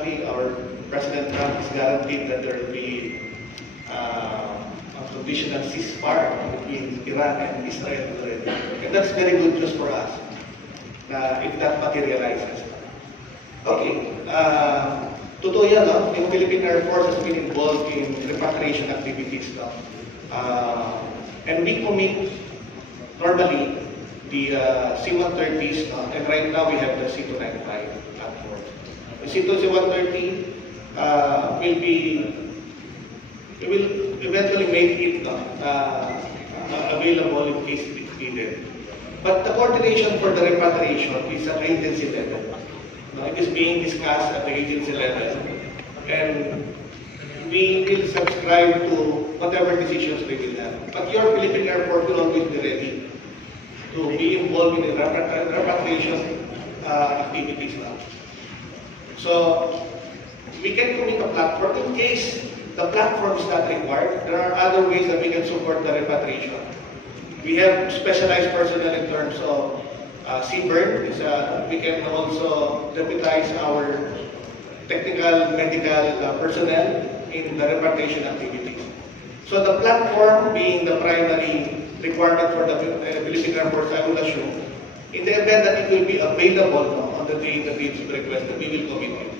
Actually, our President Trump is guaranteed that there will be a conditional ceasefire between Iran and Israel already. And that's very good news for us if that materializes. Okay. Totoo yan, no? Yung Philippine Air Force has been involved in repatriation activities. No? And we commit normally the C-130s, and right now we have the C-295 platform. The C-130 will eventually make it available in case it's needed. But the coordination for the repatriation is at agency level. It is being discussed at the agency level, and we will subscribe to whatever decisions they will have. But your Philippine Air Force will always be ready to be involved in the repatriation activities now. So we can commit a platform in case the platform is not required. There are other ways that we can support the repatriation. We have specialized personnel in terms of CBRN. We can also deputize our technical medical personnel in the repatriation activities. So the platform being the primary requirement for the Philippine Air Force, I would assume, in the event that it will be available on the day that it's requested, we will commit it.